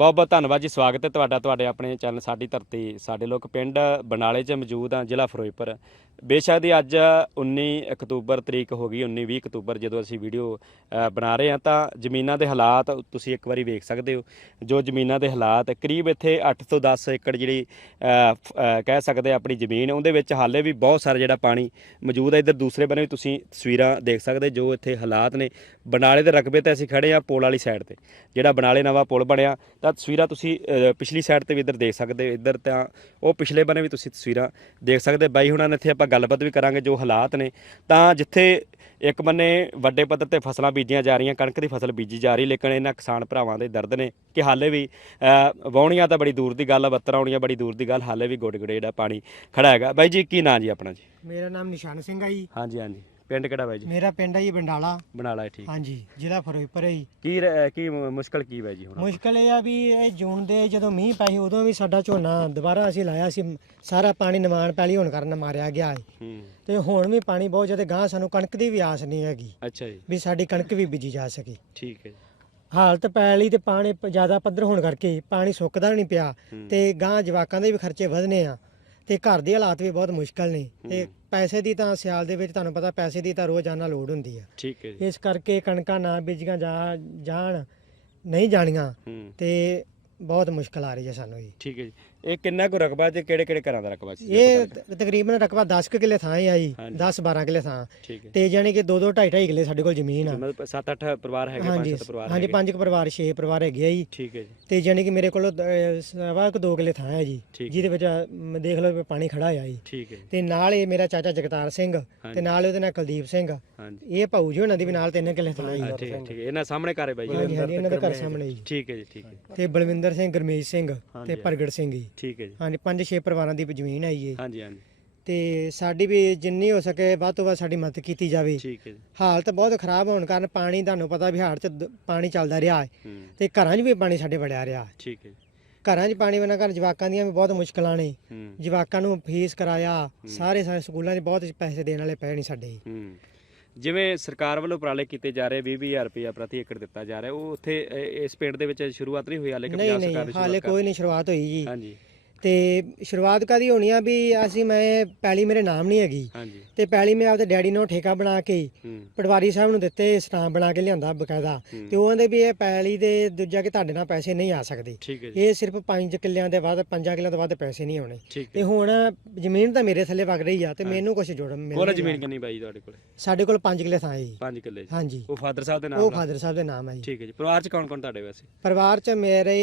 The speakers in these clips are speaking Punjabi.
ਬਹੁਤ ਬਹੁਤ ਧੰਨਵਾਦ ਜੀ, ਸਵਾਗਤ ਹੈ ਤੁਹਾਡਾ, ਤੁਹਾਡੇ ਆਪਣੇ ਚੈਨਲ ਸਾਡੀ ਧਰਤੀ, ਸਾਡੇ ਲੋਕ ਪਿੰਡ ਬਨਾਲੇ 'ਚ ਮੌਜੂਦ ਆ ਜ਼ਿਲ੍ਹਾ ਫਿਰੋਜ਼ਪੁਰ। ਬੇਸ਼ੱਕ ਦੀ ਅੱਜ 19 ਅਕਤੂਬਰ ਤਰੀਕ ਹੋ ਗਈ 19 20 ਅਕਤੂਬਰ ਜਦੋਂ ਅਸੀਂ ਵੀਡੀਓ ਬਣਾ ਰਹੇ ਹਾਂ, ਤਾਂ ਜ਼ਮੀਨਾਂ ਦੇ ਹਾਲਾਤ ਤੁਸੀਂ ਇੱਕ ਵਾਰੀ ਵੇਖ ਸਕਦੇ ਹੋ। ਜੋ ਜ਼ਮੀਨਾਂ ਦੇ ਹਾਲਾਤ, ਕਰੀਬ ਇੱਥੇ 8 ਤੋਂ 10 ਏਕੜ ਜਿਹੜੀ ਕਹਿ ਸਕਦੇ ਆਪਣੀ ਜ਼ਮੀਨ, ਉਹਦੇ ਵਿੱਚ ਹਾਲੇ ਵੀ ਬਹੁਤ ਸਾਰਾ ਜਿਹੜਾ ਪਾਣੀ ਮੌਜੂਦ ਹੈ। ਇੱਧਰ ਦੂਸਰੇ ਬੰਨੇ ਵੀ ਤੁਸੀਂ ਤਸਵੀਰਾਂ ਦੇਖ ਸਕਦੇ, ਜੋ ਇੱਥੇ ਹਾਲਾਤ ਨੇ। ਬਨਾਲੇ ਦੇ ਰਕਬੇ ਤੇ ਅਸੀਂ ਖੜੇ ਆ ਪੋਲ ਵਾਲੀ ਸਾਈਡ ਤੇ, ਜਿਹੜਾ ਬਨਾਲੇ ਨਵਾਂ ਪੁਲ ਬਣਿਆ, ਤਾਂ ਤਸਵੀਰਾਂ ਤੁਸੀਂ ਪਿਛਲੀ ਸਾਈਡ ਤੇ ਵੀ ਇੱਧਰ ਦੇਖ ਸਕਦੇ ਹੋ। ਇੱਧਰ ਤਾਂ ਉਹ ਪਿਛਲੇ ਬੰਨੇ ਵੀ ਤੁਸੀਂ ਤਸਵੀਰਾਂ ਦੇਖ ਸਕਦੇ ਬਾਈ ਹੁਣਾਂ ਨੇ ਇੱਥੇ ਆਪਾਂ ਗੱਲਬਾਤ ਵੀ ਕਰਾਂਗੇ ਜੋ ਹਾਲਾਤ ਨੇ। ਤਾਂ ਜਿੱਥੇ ਇੱਕ ਬੰਨੇ ਵੱਡੇ ਪੱਧਰ ਤੇ ਫਸਲਾਂ ਬੀਜੀਆਂ ਜਾ ਰਹੀਆਂ ਕਣਕ ਦੀ ਫਸਲ ਬੀਜੀ ਜਾ ਰਹੀ ਲੇਕਿਨ ਇਹਨਾਂ ਕਿਸਾਨ ਭਰਾਵਾਂ ਦੇ ਦਰਦ ਨੇ ਕਿ ਹਾਲੇ ਵੀ ਅ, ਵਾਹੁਣੀਆਂ ਤਾਂ ਬੜੀ ਦੂਰ ਦੀ ਗੱਲ ਆ ਬੱਤਰ ਆਉਣੀਆਂ ਬੜੀ ਦੂਰ ਦੀ ਗੱਲ ਹਾਲੇ ਵੀ ਗੋਡੇ ਗੋਡੇ ਜਿਹੜਾ ਪਾਣੀ ਖੜਾ ਹੈਗਾ। ਬਾਈ ਜੀ ਕੀ ਨਾਂ ਜੀ ਆਪਣਾ ਜੀ? ਮੇਰਾ ਨਾਮ ਨਿਸ਼ਾਨ ਸਿੰਘ ਆ ਜੀ। ਹਾਂਜੀ ਹਾਂਜੀ। ਪਿੰਡ ਕਿਹੜਾ ਬਾਈ ਜੀ? ਮੇਰਾ ਪਿੰਡ ਹੈ ਜੀ ਬੰਡਾਲਾ। ਬਣਾ ਲਾ ਠੀਕ ਹਾਂਜੀ ਜ਼ਿਲ੍ਹਾ ਫਿਰੋਜ਼ਪੁਰ ਹੈ ਜੀ। ਕੀ ਰ- ਕੀ ਮ- ਮੁਸ਼ਕਲ ਕੀ ਬਾਈ ਜੀ ਹੁਣ? ਮੁਸ਼ਕਲ ਇਹ ਆ ਵੀ ਇਹ ਜੂਨ ਦੇ ਜਦੋਂ ਮੀਂਹ ਪਏ ਸੀ, ਉਦੋਂ ਵੀ ਸਾਡਾ ਝੋਨਾ ਦੁਬਾਰਾ ਅਸੀਂ ਲਾਇਆ ਸੀ ਸਾਰਾ ਪਾਣੀ ਨਿਵਾਣ ਪੈਲੀ ਹੋਣ ਕਾਰਨ ਮਾਰਿਆ ਗਿਆ ਹੈ ਹੂੰ। ਤੇ ਹੁਣ ਵੀ ਪਾਣੀ ਬਹੁਤ ਜ਼ਿਆਦਾ ਗਾਂ ਸਾਨੂੰ ਕਣਕ ਦੀ ਵੀ ਆਸ ਨਹੀਂ ਹੈਗੀ ਅੱਛਾ ਜੀ। ਵੀ ਸਾਡੀ ਕਣਕ ਵੀ ਬੀਜੀ ਜਾ ਸਕੇ। ਠੀਕ ਹੈ ਜੀ। ਹਾਲਤ ਪੈਲੀ ਤੇ ਪਾਣੀ ਪ- ਜ਼ਿਆਦਾ ਪੱਧਰ ਹੋਣ ਕਰਕੇ ਪਾਣੀ ਸੁੱਕਦਾ ਨਹੀਂ ਪਿਆ ਹੂੰ। ਤੇ ਗਾਂ ਜਵਾਕਾਂ ਦੇ ਵੀ ਖਰਚੇ ਵਧਨੇ ਆ ਤੇ ਘਰ ਦੇ ਹਾਲਾਤ ਵੀ ਬਹੁਤ ਮੁਸ਼ਕਲ ਨੇ ਤੇ। ਪੈਸੇ ਦੀ ਤਾਂ ਸਿਆਲ ਦੇ ਵਿੱਚ ਤੁਹਾਨੂੰ ਪਤਾ ਪੈਸੇ ਦੀ ਤਾਂ ਰੋਜ਼ਾਨਾ ਲੋੜ ਹੁੰਦੀ ਆ। ਠੀਕ ਹੈ ਜੀ। ਇਸ ਕਰਕੇ ਕਣਕਾਂ ਨਾ ਬੀਜੀਆਂ ਜਾ ਜਾਣ ਨਹੀਂ ਜਾਣੀਆਂ ਹੂੰ। ਤੇ ਬਹੁਤ ਮੁਸ਼ਕਲ ਆ ਰਹੀ ਹੈ ਸਾਨੂੰ ਜੀ। ਠੀਕ ਹੈ ਜੀ। ਇਹ ਕਿੰਨਾ ਕੁ ਰਕਬਾ ਤੇ ਕਿਹੜੇ ਕਿਹੜੇ ਘਰਾਂ ਦਾ ਰਕਬਾ ਸੀ? ਇਹ ਤ- ਤਕਰੀਬਨ ਰਕਬਾ 10 ਕੁ ਕਿੱਲੇ ਥਾਂ ਹੀ ਆ ਜੀ ਹਾਂਜੀ। 10 12 ਕਿੱਲੇ ਥਾਂ। ਲੱਗਾ? ਠੀਕ ਹੈ। ਤੇ ਜਾਣੀ ਕਿ 2 2 2.5 2.5 ਕਿੱਲੇ ਸਾਡੇ ਕੋਲ ਜ਼ਮੀਨ ਆ। ਮਤਲਬ 7-8 ਪਰਿਵਾਰ ਹੈਗੇ ਹਾਂਜੀ 5-7 ਪਰਿਵਾਰ ਹਾਂਜੀ ਹੈਗੇ। ਪੰਜ ਕੁ ਪਰਿਵਾਰ 6 ਪਰਿਵਾਰ ਹੈਗੇ ਆ ਜੀ। ਠੀਕ ਹੈ ਜੀ। ਤੇ ਜਾਣੀ ਕਿ ਮੇਰੇ ਕੋਲ ਸਵਾ ਕੁ 2 ਕਿੱਲੇ ਥਾਂ ਹੈ ਜੀ ਠੀਕ ਜਿਹਦੇ ਵਿੱਚ ਮ, ਦੇਖ ਲਓ ਵੀ ਪਾਣੀ ਖੜਾ ਆ ਜੀ। ਠੀਕ ਹੈ ਜੀ। ਤੇ ਨਾਲ ਇਹ ਮੇਰਾ ਚਾਚਾ ਜਗਤਾਰ ਸਿੰਘ ਤੇ ਹਾਂਜੀ। ਨਾਲ ਉਹਦੇ ਨਾਲ ਕੁਲਦੀਪ ਸਿੰਘ। ਹਾਂਜੀ। ਇਹ ਭਾਊ ਜੀ ਉਹਨਾਂ ਦੀ ਵੀ ਨਾਲ ਤਿੰਨ ਕਿੱਲੇ ਥਾਂ ਹਾਂ, ਜੀ। ਠੀਕ ਹੈ ਠੀਕ ਹੈ। ਇਹਨਾਂ ਸਾਹਮਣੇ ਘਰ ਹੈ ਬਾਈ ਜੀ। ਹਾਂਜੀ ਹਾਂਜੀ ਇਹਨਾਂ ਦੇ ਘਰ ਸਾਹਮਣੇ ਜੀ। ਠੀਕ ਹੈ ਜੀ ਠੀਕ ਹੈ। ਤੇ ਬਲਵਿੰਦਰ ਸਿੰਘ ਗਰਮੇਸ਼ ਸਿੰਘ ਹਾਂਜੀ। ਤੇ ਪ੍ਰਗਟ ਸਿੰਘ ਜੀ। ਠੀਕ ਹੈ ਜੀ। ਹਾਂਜੀ ਪੰਜ ਛੇ ਪਰਿਵਾਰਾਂ ਦੀ ਜ਼ਮੀਨ ਹੈ ਜੀ ਇਹ। ਹਾਂਜੀ ਹਾਂਜੀ। ਤੇ ਸਾਡੀ ਵੀ ਜਿੰਨੀ ਹੋ ਸਕੇ ਵੱਧ ਤੋਂ ਵੱਧ ਸਾਡੀ ਮਦਦ ਕੀਤੀ ਜਾਵੇ। ਠੀਕ ਹੈ ਜੀ। ਹਾਲਤ ਬਹੁਤ ਖਰਾਬ ਹੋਣ ਕਾਰਨ ਪਾਣੀ ਤੁਹਾਨੂੰ ਪਤਾ ਵੀ ਹਾੜ ਚ ਦ- ਪਾਣੀ ਚੱਲਦਾ ਰਿਹਾ ਹੈ। ਹੂੰ। ਤੇ ਘਰਾਂ 'ਚ ਵੀ ਪਾਣੀ ਸਾਡੇ ਵੜਿਆ ਰਿਹਾ ਹੈ। ਠੀਕ ਹੈ ਜੀ। ਘਰਾਂ 'ਚ ਪਾਣੀ ਬਿਨਾਂ ਘਰ ਜਵਾਕਾਂ ਦੀਆਂ ਵੀ ਬਹੁਤ ਮੁਸ਼ਕਲਾਂ ਨੇ। ਹੂੰ। ਜਵਾਕਾਂ ਨੂੰ ਫੀਸ ਕਰਾਇਆ ਸਾਰੇ ਸਾਰੇ ਸਕੂਲਾਂ 'ਚ ਬਹੁਤ ਪੈਸੇ ਦੇਣ ਵਾਲੇ ਪਏ ਨਹੀਂ ਸਾਡੇ। ਹੂੰ। ਜਿਵੇਂ ਸਰਕਾਰ ਵੱਲੋਂ ਉਪਰਾਲੇ ਕੀਤੇ ਜਾ ਰਹੇ 20000 ਰੁਪਏ ਪ੍ਰਤੀ ਏਕੜ ਦਿੱਤਾ ਜਾ ਰਿਹਾ ਉਹ ਉੱਥੇ ਇਸ ਪਿੰਡ ਦੇ ਵਿੱਚ ਸ਼ੁਰੂਆਤ ਨਹੀਂ ਹੋਈ ਹਾਲੇ ਕਿ ਨਹੀਂ ਪੰਜਾਬ ਨਹੀਂ ਸਰਕਾਰ ਨੇ ਹਾਲੇ ਸ਼ੁਰੂਆਤ ਕਰ- ਕੋਈ ਨਹੀਂ ਸ਼ੁਰੂਆਤ ਹੋਈ ਜੀ। ਹਾਂਜੀ। ਤੇ ਸ਼ੁਰੂਆਤ ਕਦੀ ਹੋਣੀ ਆ ਵੀ ਅਸੀਂ ਮੈਂ ਪੈਲੀ ਮੇਰੇ ਨਾਮ ਨਹੀਂ ਹੈਗੀ। ਹਾਂਜੀ। ਤੇ ਪੈਲੀ ਮੈਂ ਆਪਦੇ ਡੈਡੀ ਨੂੰ ਠੇਕਾ ਬਣਾ ਕੇ ਪਟਵਾਰੀ ਸਾਹਿਬ ਨੂੰ ਦਿੱਤੇ ਸਟਾਂਪ ਬਣਾ ਕੇ ਲਿਆਂਦਾ ਬਕਾਇਦਾ। ਤੇ ਉਹ ਕਹਿੰਦੇ ਵੀ ਇਹ ਪੈਲੀ ਦੇ ਦੂਜਾ ਕਿ ਤੁਹਾਡੇ ਨਾਲ ਪੈਸੇ ਨਹੀਂ ਆ ਸਕਦੇ। ਇਹ ਸਿਰਫ 5 ਕਿੱਲਿਆਂ ਦੇ ਵੱਧ 5 ਕਿੱਲਿਆਂ ਤੋਂ ਵੱਧ ਪੈਸੇ ਨਹੀਂ ਆਉਣੇ। ਤੇ ਹੁਣ ਜ਼ਮੀਨ ਤਾਂ ਮੇਰੇ ਥੱਲੇ ਵਗ ਰਹੀ ਆ ਤੇ ਮੈਨੂੰ ਕੁਝ ਜੋੜ ਮਿਲ ਕੋਲ ਜ਼ਮੀਨ। ਕਿੰਨੀ ਬਾਈ ਤੁਹਾਡੇ ਕੋਲ? ਸਾਡੇ ਕੋਲ 5 ਕਿੱਲੇ ਥਾਂ ਹੈ ਜੀ। 5 ਕਿੱਲੇ ਜੀ। ਹਾਂਜੀ। ਉਹ ਫਾਦਰ ਸਾਹਿਬ ਦੇ ਨਾਮ ਉਹ? ਫਾਦਰ ਸਾਹਿਬ ਦੇ ਨਾਮ ਹੈ ਜੀ। ਠੀਕ ਹੈ ਜੀ। ਪਰਿਵਾਰ ਚ ਕੌਣ ਕੌਣ ਤੁਹਾਡੇ ਵੈਸੇ? ਪਰਿਵਾਰ ਚ ਮੇਰੇ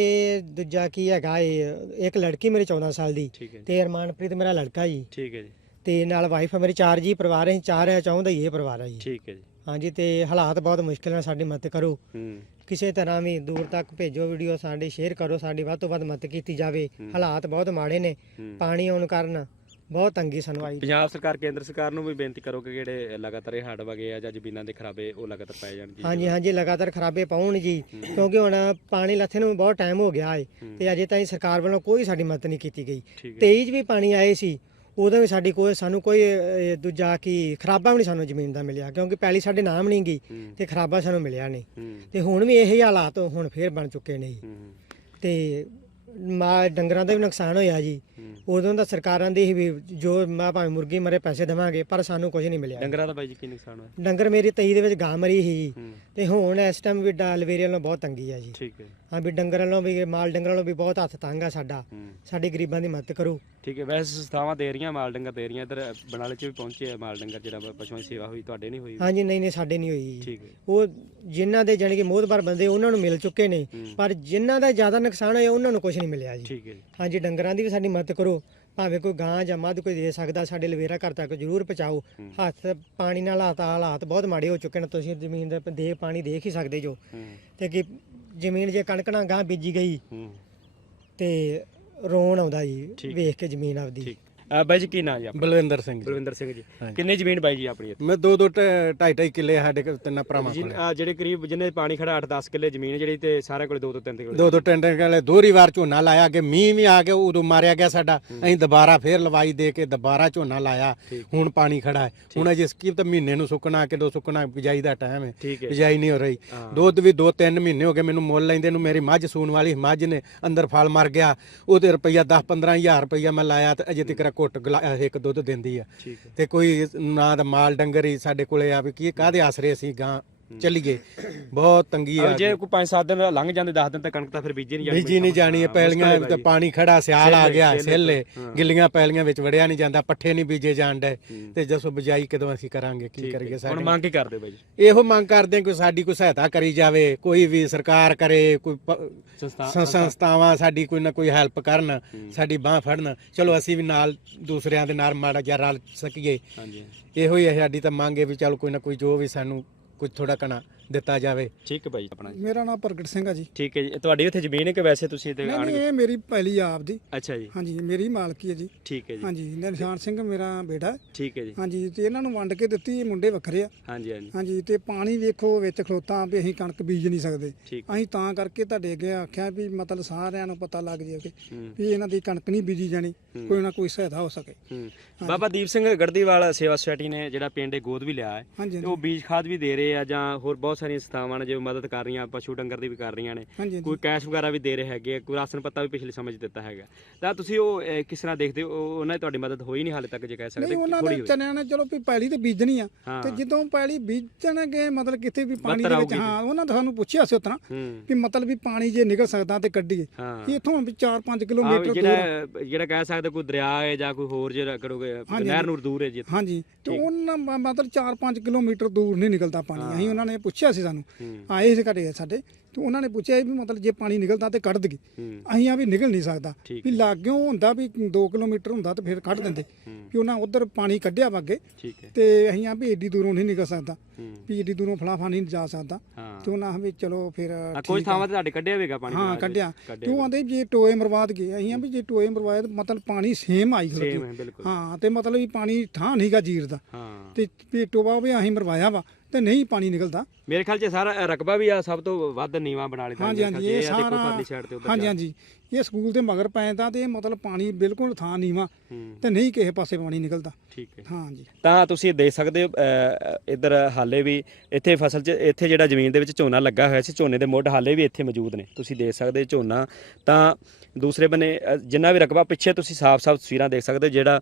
ਦੂਜਾ ਕੀ ਹੈਗਾ ਇੱਕ ਲੜਕੀ ਮੇਰੀ 14 ਸਾਲ ਦੀ। ਠੀਕ ਹੈ ਜੀ। ਤੇ ਅਰਮਾਨਪ੍ਰੀਤ ਮੇਰਾ ਲੜਕਾ ਜੀ। ਠੀਕ ਹੈ ਜੀ। ਤੇ ਨਾਲ ਵਾਈਫ ਹੈ ਮੇਰੀ ਚਾਰ ਜੀ ਪਰਿਵਾਰ ਹੈ ਚਾਰ ਹੈ ਚਾਹੁੰਦਾ ਹੀ ਇਹ ਪਰਿਵਾਰ ਹੈ ਜੀ। ਠੀਕ ਹੈ ਜੀ। ਹਾਂਜੀ ਤੇ ਹਾਲਾਤ ਬਹੁਤ ਮੁਸ਼ਕਿਲ ਨਾਲ ਸਾਡੀ ਮਦਦ ਕਰੋ। ਹੂੰ। ਕਿਸੇ ਤਰ੍ਹਾਂ ਵੀ ਦੂਰ ਤੱਕ ਭੇਜੋ ਵੀਡੀਓ ਸਾਡੀ ਸ਼ੇਅਰ ਕਰੋ ਸਾਡੀ ਵੱਧ ਤੋਂ ਵੱਧ ਮਦਦ ਕੀਤੀ ਜਾਵੇ। ਹਾਲਾਤ ਬਹੁਤ ਮਾੜੇ ਨੇ। ਹੂੰ। ਪਾਣੀ ਆਉਣ ਕਾਰਨ ਬਹੁਤ ਤੰਗੀ ਸਾਨੂੰ ਆਈ। ਪੰਜਾਬ ਸਰਕਾਰ ਕੇਂਦਰ ਸਰਕਾਰ ਨੂੰ ਵੀ ਬੇਨਤੀ ਕਰੋ ਕਿ ਜਿਹੜੇ ਲਗਾਤਾਰ ਇਹ ਹੜ੍ਹ ਵਗੇ ਆ ਜਾਂ ਜ਼ਮੀਨਾਂ ਦੇ ਖਰਾਬੇ ਉਹ ਲਗਾਤਾਰ ਪੈ ਜਾਣ ਜੀ। ਹਾਂਜੀ ਹਾਂਜੀ ਲਗਾਤਾਰ ਖਰਾਬੇ ਪਾਉਣ ਜੀ। ਕਿਉਂਕਿ ਹੁਣ ਪਾਣੀ ਲੱਥੇ ਨੂੰ ਬਹੁਤ ਟਾਈਮ ਹੋ ਗਿਆ ਹੈ ਹੂੰ। ਤੇ ਅਜੇ ਤਾਈਂ ਸਰਕਾਰ ਵੱਲੋਂ ਕੋਈ ਸਾਡੀ ਮਦਦ ਨਹੀਂ ਕੀਤੀ ਗਈ। ਠੀਕ ਹੈ। 23 ਚ ਵੀ ਪਾਣੀ ਆਏ ਸੀ ਉਦੋਂ ਵੀ ਸਾਡੀ ਕੋਈ ਸਾਨੂੰ ਕੋਈ ਦੂਜਾ ਕੀ ਖਰਾਬਾ ਵੀ ਨਹੀਂ ਸਾਨੂੰ ਜ਼ਮੀਨ ਦਾ ਮਿਲਿਆ। ਕਿਉਂਕਿ ਪੈਲੀ ਸਾਡੇ ਨਾਮ ਨਹੀਂ ਗਈ ਤੇ ਖਰਾਬਾ ਸਾਨੂੰ ਮਿਲਿਆ ਨਹੀਂ। ਤੇ ਹੁਣ ਵੀ ਇਹੀ ਹਾਲਾਤ ਹੁਣ ਫੇਰ ਬਣ ਚੁੱਕੇ ਨੇ ਤੇ ਮਾ ਡੰਗਰਾਂ ਦਾ ਵੀ ਨੁਕਸਾਨ ਹੋਇਆ ਜੀ। ਉਦੋਂ ਦਾ ਸਰਕਾਰਾਂ ਦੀ ਸੀ ਵੀ ਜੋ ਮਾ ਭਾਵੇਂ ਮੁਰਗੀ ਮਰੇ ਪੈਸੇ ਦੇਵਾਂਗੇ ਪਰ ਸਾਨੂੰ ਕੁਝ ਨਹੀਂ ਮਿਲਿਆ। ਡੰਗਰਾਂ ਦਾ ਬਾਈ ਜੀ ਕੀ ਨੁਕਸਾਨ ਹੋਇਆ? ਡੰਗਰ ਮੇਰੀ 23 ਦੇ ਵਿੱਚ ਗਾਂ ਮਰੀ ਸੀ ਹੂੰ। ਤੇ ਹੁਣ ਇਸ ਟਾਈਮ ਵੀ ਡਾਲਵੇਰੇ ਵੱਲੋਂ ਬਹੁਤ ਤੰਗੀ ਆ ਜੀ। ਠੀਕ ਹੈ। ਹਾਂ ਵੀ ਡੰਗਰ ਵੱਲੋਂ ਵੀ ਮਾਲ ਡੰਗਰ ਵੱਲੋਂ ਵੀ ਬਹੁਤ ਹੱਥ ਤੰਗ ਆ ਸਾਡਾ। ਹੂੰ। ਸਾਡੀ ਗਰੀਬਾਂ ਦੀ ਮਦਦ ਕਰੋ। ਠੀਕ ਹੈ ਵੈਸੇ ਸੰਸਥਾਵਾਂ ਦੇ ਰਹੀਆਂ ਮਾਲ ਡੰਗਰ ਦੇ ਰਹੀਆਂ ਇੱਧਰ ਬਨਾਲੇ ਚ ਵੀ ਪਹੁੰਚੇ ਆ ਮਾਲ ਡੰਗਰ ਜਿਹੜਾ ਪਸ਼ੂਆਂ ਦੀ ਸੇਵਾ ਹੋਈ ਤੁਹਾਡੇ ਨਹੀਂ ਹੋਈ? ਹਾਂਜੀ ਨਹੀਂ ਨਹੀਂ ਸਾਡੇ ਨਹੀਂ ਹੋਈ। ਜੀ ਠੀਕ ਹੈ। ਉਹ ਜਿਨ੍ਹਾਂ ਦੇ ਜਾਣੀ ਕਿ ਮੋਹਤਬਾਰ ਬੰਦੇ ਉਹਨਾਂ ਨੂੰ ਮਿਲ ਚੁੱਕੇ ਨੇ। ਹੂੰ। ਪਰ ਜਿਨ੍ਹਾਂ ਦਾ ਜ਼ਿਆਦਾ ਨੁਕਸਾਨ ਹੋਇਆ ਉਹਨਾਂ ਨੂੰ ਕੁਝ ਨਹੀਂ ਮਿਲਿਆ ਜੀ। ਠੀਕ ਹੈ ਜੀ। ਹਾਂਜੀ ਡੰਗਰਾਂ ਦੀ ਵੀ ਸਾਡੀ ਮਦਦ ਕਰੋ। ਭਾਵੇਂ ਕੋਈ ਗਾਂ ਜਾਂ ਮੱਧ ਕੋਈ ਦੇ ਸਕਦਾ ਸਾਡੇ ਲਵੇਰਾ ਘਰ ਤੱਕ ਜ਼ਰੂਰ ਪਹੁੰਚਾਓ। ਹੂੰ। ਹੱਥ ਪਾਣੀ ਨਾਲ ਹਾਲਾਤ ਹਾਲਾਤ ਬਹੁਤ ਮਾੜੇ ਹੋ ਚੁੱਕੇ ਨੇ। ਤੁਸੀਂ ਜ਼ਮੀਨ ਦੇ ਦੇ ਪਾਣੀ ਦੇਖ ਹੀ ਸਕਦੇ ਜੋ। ਹੂੰ। ਤੇ ਕਿ ਜ਼ਮੀਨ ਜੇ ਕਣਕ ਨਾਲ ਗਾਂ ਬੀਜੀ ਗਈ ਹੂੰ। ਤੇ ਰੋਣ ਆਉਂਦਾ ਜੀ ਠੀਕ। ਵੇਖ ਕੇ ਜ਼ਮੀਨ ਆਪਦੀ। ਠੀਕ। ਅ, ਬਾਈ ਜੀ ਕੀ ਨਾਂ ਜੀ ਆਪਣਾ? ਬਲਵਿੰਦਰ ਸਿੰਘ ਜੀ। ਬਲਵਿੰਦਰ ਸਿੰਘ ਜੀ। ਹਾਂਜੀ। ਕਿੰਨੀ ਜ਼ਮੀਨ ਬਾਈ ਜੀ ਆਪਣੀ ਇੱਥੇ? ਮੈਂ ਦੋ ਦੋ ਢਾਈ ਢਾਈ ਕਿੱਲੇ ਸਾਡੇ ਕੋਲ ਤਿੰਨਾਂ ਭਰਾਵਾਂ ਕੋਲ। ਅ, ਜਿਹੜੇ ਕਰੀਬ ਜਿੰਨੇ ਪਾਣੀ ਖੜਾ 8-10 ਕਿੱਲੇ ਜ਼ਮੀਨ ਹੈ ਜਿਹੜੀ ਤੇ ਸਾਰਿਆਂ ਕੋਲੇ 2 ਤੋਂ 3 ਕਿੱਲੇ। ਦੋ ਦੋ ਟੈਂਡਰ ਕੋਲੇ। ਦੋਹਰੀ ਵਾਰ ਝੋਨਾ ਲਾਇਆ ਕਿ ਮੀਂਹ ਵੀ ਆ ਗਿਆ ਉਦੋਂ ਮਾਰਿਆ ਗਿਆ ਸਾਡਾ। ਅਸੀਂ ਦੁਬਾਰਾ ਫੇਰ ਲਵਾਈ ਦੇ ਕੇ ਦੁਬਾਰਾ ਝੋਨਾ ਲਾਇਆ। ਹੁਣ ਪਾਣੀ ਖੜਾ ਹੈ। ਹੁਣ ਅਜੇ ਸਕੀਪ ਤਾਂ ਮਹੀਨੇ ਨੂੰ ਸੁੱਕਣਾ ਕਿਦੋਂ ਸੁੱਕਣਾ ਬਿਜਾਈ ਦਾ ਟਾਈਮ ਹੈ। ਠੀਕ ਹੈ। ਬਿਜਾਈ ਨਹੀਂ ਹੋ ਰਹੀ। ਹਾਂ। ਦੁੱਧ ਵੀ 2-3 ਮਹੀਨੇ ਹੋ ਗਏ ਮੈਨੂੰ ਮੁੱਲ ਲੈਂਦੇ ਨੂੰ ਮੇਰੀ ਮੱਝ ਸੂਣ ਵਾਲੀ ਮੱਝ ਨੇ ਅੰਦਰ ਫਲ ਮਰ ਗਿਆ। ਉਹਦੇ ਰੁਪਈਆ 10-15000 ਰੁਪਈਆ ਮੈਂ ਲਾਇਆ ਤੇ ਅਜੇ ਤੱਕ ਘੁੱਟ ਗਲਾ- ਅਹ ਇੱਕ ਦੁੱਧ ਦਿੰਦੀ ਆ। ਠੀਕ ਹੈ। ਤੇ ਕੋਈ ਨਾ ਦਾ ਮਾਲ ਡੰਗਰ ਹੀ ਸਾਡੇ ਕੋਲੇ ਆ ਵੀ ਕੀ ਕਾਹਦੇ ਆਸਰੇ ਅਸੀਂ ਗਾਂ ਚੱਲੀਏ ਬਹੁਤ ਤੰਗੀ ਆ ਜੇ ਕੋਈ 5-7 ਦਿਨ ਲੰਘ ਜਾਂਦੇ 10 ਦਿਨ ਤੱਕ ਕਣਕ ਤਾਂ ਫਿਰ ਬੀਜੀ ਨਹੀਂ ਜਾਣੀ ਬੀਜੀ ਨਹੀਂ ਜਾਣੀ ਹੈ ਪੈਲੀਆਂ ਤੇ ਪਾਣੀ ਖੜਾ ਸਿਆਲ ਆ ਗਿਆ ਸਿੱਲੇ। ਗਿੱਲੀਆਂ ਪੈਲੀਆਂ ਵਿੱਚ ਵੜਿਆ ਨਹੀਂ ਜਾਂਦਾ ਪੱਠੇ ਨਹੀਂ ਬੀਜੇ ਡੇ ਤੇ ਜਸੋ ਬਜਾਈ ਕਦੋਂ ਅਸੀਂ ਕਰਾਂਗੇ ਕੀ ਕਰੀਏ ਹੁਣ ਸਾਡੇ? ਮੰਗ ਕੀ ਕਰਦੇ ਬਾਈ ਇਹੋ ਮੰਗ ਕਰਦੇ ਹਾਂ ਕਿ ਸਾਡੀ ਕੋਈ ਸਹਾਇਤਾ ਕਰੀ ਜਾਵੇ ਕੋਈ ਵੀ ਸਰਕਾਰ ਕਰੇ ਕੋਈ ਸੰਸਥਾਵਾਂ ਸਾਡੀ ਕੋਈ ਨਾ ਕੋਈ ਹੈਲਪ ਕਰਨ ਸਾਡੀ ਬਾਹ ਫੜਨ। ਚਲੋ ਅਸੀਂ ਵੀ ਨਾਲ ਦੂਸਰਿਆਂ ਦੇ ਨਾਲ ਮਾੜਾ ਜਿਹਾ ਰਲ ਸਕੀਏ। ਹਾਂਜੀ। ਇਹੋ ਹੀ ਹੈ ਸਾਡੀ ਤਾਂ ਮੰਗ ਹੈ ਵੀ ਚਲ ਕੋਈ ਨਾ ਕੋਈ ਜੋ ਵੀ ਸਾਨੂੰ ਕੁਝ ਥੋੜਾ ਕਣਾ ਦਿੱਤਾ ਜਾਵੇ। ਠੀਕ ਹੈ ਬਾਈ ਆਪਣਾ ਜੀ। ਮੇਰਾ ਨਾਮ ਪ੍ਰਗਟ ਸਿੰਘ ਆ ਜੀ। ਠੀਕ ਹੈ ਜੀ ਇਹ ਤੁਹਾਡੀ ਉੱਥੇ ਜ਼ਮੀਨ ਹੈ ਕਿ ਵੈਸੇ ਤੁਸੀਂ ਤੇ ਨਹੀਂ ਆਣ ਨਹੀਂ ਇਹ ਮੇਰੀ ਪਹਿਲੀ ਆਪ ਦੀ ਅੱਛਾ ਜੀ। ਹਾਂਜੀ ਮੇਰੀ ਮਾਲਕੀ ਹੈ ਜੀ। ਠੀਕ ਹੈ ਜੀ। ਹਾਂਜੀ ਨਿਸ਼ਾਨ ਸਿੰਘ ਮੇਰਾ ਬੇਟਾ ਹੈ। ਠੀਕ ਹੈ ਜੀ। ਹਾਂਜੀ ਤੇ ਇਹਨਾਂ ਨੂੰ ਵੰਡ ਕੇ ਦਿੱਤੀ ਇਹ ਮੁੰਡੇ ਵੱਖਰੇ ਆ। ਹਾਂਜੀ ਹਾਂਜੀ। ਹਾਂਜੀ ਤੇ ਪਾਣੀ ਵੇਖੋ ਵਿੱਚ ਖਲੋਤਾ ਵੀ ਅਸੀਂ ਕਣਕ ਬੀਜ ਨਹੀਂ ਸਕਦੇ। ਠੀਕ ਅਸੀਂ ਤਾਂ ਕਰਕੇ ਤੁਹਾਡੇ ਅੱਗੇ ਆਖਿਆ ਵੀ ਮਤਲਬ ਸਾਰਿਆਂ ਨੂੰ ਪਤਾ ਲੱਗ ਜਾਵੇ ਹੂੰ। ਵੀ ਇਹਨਾਂ ਦੀ ਕਣਕ ਨਹੀਂ ਬੀਜੀ ਜਾਣੀ ਕੋਈ ਨਾ ਕੋਈ ਸਹਾਇਤਾ ਹੋ ਸਕੇ। ਹੂੰ। ਬਾਬਾ ਦੀਪ ਸਿੰਘ ਗੜਦੀਵਾਲ ਸੇਵਾ ਸੁਸਾਇਟੀ ਨੇ ਜਿਹੜਾ ਪਿੰਡ ਇਹ ਗੋਦ ਵੀ ਲਿਆ ਹੈ ਹਾਂਜੀ। ਤੇ ਉਹ ਬੀਜ ਖਾਦ ਵੀ ਦੇ ਰਹੇ ਆ ਜਾਂ ਹੋਰ ਬਹੁਤ ਸਾਰੀਆਂ ਸੰਸਥਾਵਾਂ ਨੇ ਜੋ ਮਦਦ ਕਰ ਰਹੀਆਂ ਪਸ਼ੂ ਡੰਗਰ ਦੀ ਵੀ ਕਰ ਰਹੀਆਂ ਨੇ। ਹਾਂਜੀ ਕੋਈ ਕੈਸ਼ ਵਗੈਰਾ ਵੀ ਦੇ ਰਹੇ ਹੈਗੇ ਆ, ਕੋਈ ਰਾਸ਼ਨ ਪੱਤਾ ਵੀ ਪਿਛਲੀ ਸਮੇਂ 'ਚ ਦਿੱਤਾ ਹੈਗਾ। ਤਾਂ ਤੁਸੀਂ ਉਹ ਅਹ, ਕਿਸ ਤਰ੍ਹਾਂ ਦੇਖਦੇ ਹੋ? ਉਹ- ਉਹਨਾਂ ਦੀ ਤੁਹਾਡੀ ਮਦਦ ਹੋਈ ਨਹੀਂ ਹਾਲੇ ਤੱਕ ਜੇ ਕਹਿ ਸਕਦੇ ਨਹੀਂ ਉਹਨਾਂ ਥੋੜੀ ਦੇ ਹੋਈ। ਚਨਿਆਂ ਨੇ ਚਲੋ ਵੀ ਪੈਲੀ ਤੇ ਬੀਜਣੀ ਆ। ਹਾਂ। ਤੇ ਜਦੋਂ ਪੈਲੀ ਬੀਜਣਗੇ ਮਤਲਬ ਕਿਤੇ ਵੀ ਪਾਣੀ ਦੇ ਵਿੱਚ ਆਊਗੀ ਹਾਂ ਉਹਨਾਂ ਨੇ ਸਾਨੂੰ ਪੁੱਛਿਆ ਸੀ ਹੂੰ। ਵੀ ਮਤਲਬ ਵੀ ਪਾਣੀ ਜੇ ਨਿਕਲ ਸਕਦਾ ਤੇ ਕੱਢੀਏ। ਹਾਂ। ਕਿ ਇਥੋਂ ਵੀ 4-5 ਆਹ ਕਿਲੋਮੀਟਰ ਦੂਰ ਆ। ਜਿਹੜਾ ਜਿਹੜਾ ਕਹਿ ਸਕਦੇ ਕੋਈ ਦਰਿਆ ਹੈ ਜਾਂ ਕੋਈ ਹੋਰ ਜਿਹੜਾ ਕਰੋਗੇ ਨਹਿਰ ਨੂੰ ਦੂਰ ਹੈ ਜੀ ਹਾਂਜੀ। ਤੇ ਉਹਨਾਂ ਮ- ਮਤਲਬ 4-5 ਕਿਲੋਮੀਟਰ ਦੂਰ ਨਹੀਂ ਨਿਕਲਦਾ ਪਾਣੀ। ਅਸੀਂ ਉਹਨਾਂ ਨੇ ਪੁੱਛਿਆ ਸੀ ਸਾਨੂੰ। ਹੂੰ। ਆਏ ਸੀ ਘਰੇ ਸਾਡੇ ਤੇ ਉਹਨਾਂ ਨੇ ਪੁੱਛਿਆ ਵੀ ਮਤਲਬ ਜੇ ਪਾਣੀ ਨਿਕਲਦਾ ਤੇ ਕੱਢ ਹੂੰ। ਅਸੀਂ ਆ ਵੀ ਨਿਕਲ ਨਹੀਂ ਸਕਦਾ। ਵੀ ਲਾਗਿਓਂ ਹੁੰਦਾ ਵੀ 2 ਕਿਲੋਮੀਟਰ ਹੁੰਦਾ ਤੇ ਫਿਰ ਕੱਢ ਦਿੰਦੇ। ਵੀ ਉਹਨਾਂ ਉਧਰ ਪਾਣੀ ਕੱਢਿਆ ਵਾ ਅੱਗੇ ਠੀਕ ਹੈ। ਤੇ ਅਸੀਂ ਆ ਵੀ ਏਡੀ ਦੂਰੋਂ ਨਹੀਂ ਨਿਕਲ ਸਕਦਾ। ਵੀ ਏਡੀ ਦੂਰੋਂ ਫਲਾਫਾ ਨਹੀਂ ਜਾ ਸਕਦਾ। ਤੇ ਉਹਨਾਂ ਵੀ ਚਲੋ ਫਿਰ ਕੁਝ ਥਾਵਾਂ ਤੇ ਤੁਹਾਡੇ ਕੱਢਿਆ ਹੋਵੇਗਾ ਪਾਣੀ ਹਾਂ। ਕੱਢਿਆ। ਤੇ ਉਹ ਆਂਦੇ ਜੇ ਟੋਏ ਮਰਵਾਦ ਗਏ ਅਸੀਂ ਆ ਵੀ ਜੇ ਟੋਏ ਮਰਵਾਏ ਤਾਂ ਮਤਲਬ ਪਾਣੀ ਸੇਮ ਆਈ ਸੇਮ ਹੈ ਤੇ ਮਤਲਬ ਵੀ ਪਾਣੀ ਠਾਂ ਨਹੀਂਗਾ ਜੀਰ ਦਾ। ਤੇ ਟੋਬਾ ਵੀ ਅਸੀਂ ਮਰਵਾਇਆ ਵਾ। ਤੇ ਨਹੀਂ ਪਾਣੀ ਨਿਕਲਦਾ। ਮੇਰੇ ਖਿਆਲ 'ਚ ਸਾਰਾ ਰਕਬਾ ਵੀ ਆ ਸਭ ਤੋਂ ਵੱਧ ਨੀਵਾ ਬਣਾ ਲਿਆ ਹਾਂਜੀ ਹਾਂਜੀ ਇਹ ਸਾਰਾ ਹਾਂਜੀ ਹਾਂਜੀ। ਇਹ ਸਕੂਲ ਦੇ ਮਗਰ ਪੈਂਦਾ ਤੇ ਇਹ ਮਤਲਬ ਪਾਣੀ ਬਿਲਕੁਲ ਥਾਂ ਨੀਵਾ ਤੇ ਨਹੀਂ ਕਿਸੇ ਪਾਸੇ ਪਾਣੀ ਨਿਕਲਦਾ। ਠੀਕ ਹੈ। ਹਾਂਜੀ ਤਾਂ ਤੁਸੀਂ ਦੇਖ ਸਕਦੇ ਹੋ ਇੱਧਰ ਹਾਲੇ ਵੀ ਇੱਥੇ ਫਸਲ 'ਚ ਇੱਥੇ ਜਿਹੜਾ ਜ਼ਮੀਨ ਦੇ ਵਿੱਚ ਝੋਨਾ ਲੱਗਾ ਹੋਇਆ ਸੀ ਝੋਨੇ ਦੇ ਮੁੱਢ ਹਾਲੇ ਵੀ ਇੱਥੇ ਮੌਜੂਦ ਨੇ। ਤੁਸੀਂ ਦੇਖ ਸਕਦੇ ਹੋ ਝੋਨਾ। ਤਾਂ ਦੂਸਰੇ ਬੰਨੇ ਜਿੰਨਾ ਵੀ ਰਕਬਾ ਪਿੱਛੇ ਤੁਸੀਂ ਸਾਫ਼-ਸਾਫ਼ ਤਸਵੀਰਾਂ ਦੇਖ ਸਕਦੇ ਹੋ ਜਿਹੜਾ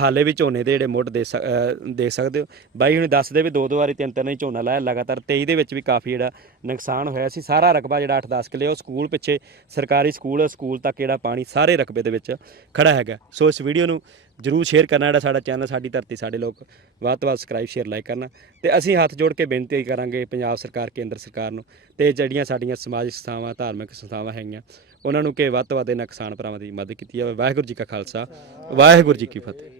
ਹਾਲੇ ਵੀ ਝੋਨੇ ਦੇ ਜਿਹੜੇ ਮੁੱਢ ਦੇਖ ਸਕਦੇ ਹੋ। ਬਾਈ ਹੁਣ ਦੱਸਦੇ ਵੀ ਦੋ ਦੋ ਵਾਰੀ ਤਿੰਨ ਤਿੰਨ ਹੀ ਝੋਨਾ ਲਾਇਆ ਲਗਾਤਾਰ 23 ਦੇ ਵਿੱਚ ਵੀ ਕਾਫੀ ਜਿਹੜਾ ਨੁਕਸਾਨ ਹੋਇਆ ਸੀ। ਸਾਰਾ ਰਕਬਾ ਜਿਹੜਾ 8-10 ਕਿੱਲੇ ਉਹ ਸਕੂਲ ਪਿੱਛੇ ਸਰਕਾਰੀ ਸਕੂਲ ਸਕੂਲ ਤੱਕ ਜਿਹੜਾ ਪਾਣੀ ਸਾਰੇ ਰਕਬੇ ਦੇ ਵਿੱਚ ਖੜਾ ਹੈਗਾ। ਸੋ ਇਸ ਵੀਡੀਓ ਨੂੰ ਜਰੂਰ ਸ਼ੇਅਰ ਕਰਨਾ, ਜਿਹੜਾ ਸਾਡਾ ਚੈਨਲ ਸਾਡੀ ਧਰਤੀ, ਸਾਡੇ ਲੋਕ। ਵੱਧ ਤੋਂ ਵੱਧ ਸਬਸਕ੍ਰਾਈਬ ਸ਼ੇਅਰ ਲਾਈਕ ਕਰਨਾ। ਤੇ ਅਸੀਂ ਹੱਥ ਜੋੜ ਕੇ ਬੇਨਤੀ ਕਰਾਂਗੇ ਪੰਜਾਬ ਸਰਕਾਰ, ਕੇਂਦਰ ਸਰਕਾਰ ਨੂੰ ਤੇ ਜਿਹੜੀਆਂ ਸਾਡੀਆਂ ਸਮਾਜਿਕ ਸੰਸਥਾਵਾਂ, ਧਾਰਮਿਕ ਸੰਸਥਾਵਾਂ ਹੈਗੀਆਂ, ਉਹਨਾਂ ਨੂੰ ਕਿ ਵੱਧ ਤੋਂ ਵੱਧ ਇਹਨਾਂ ਕਿਸਾਨ ਭਰਾਵਾਂ ਦੀ ਮਦਦ ਕੀਤੀ ਜਾਵੇ। ਵਾਹਿਗੁਰੂ ਜੀ ਕਾ ਖਾਲਸਾ, ਵਾਹਿਗੁਰੂ ਜੀ ਕੀ ਫਤਿਹ।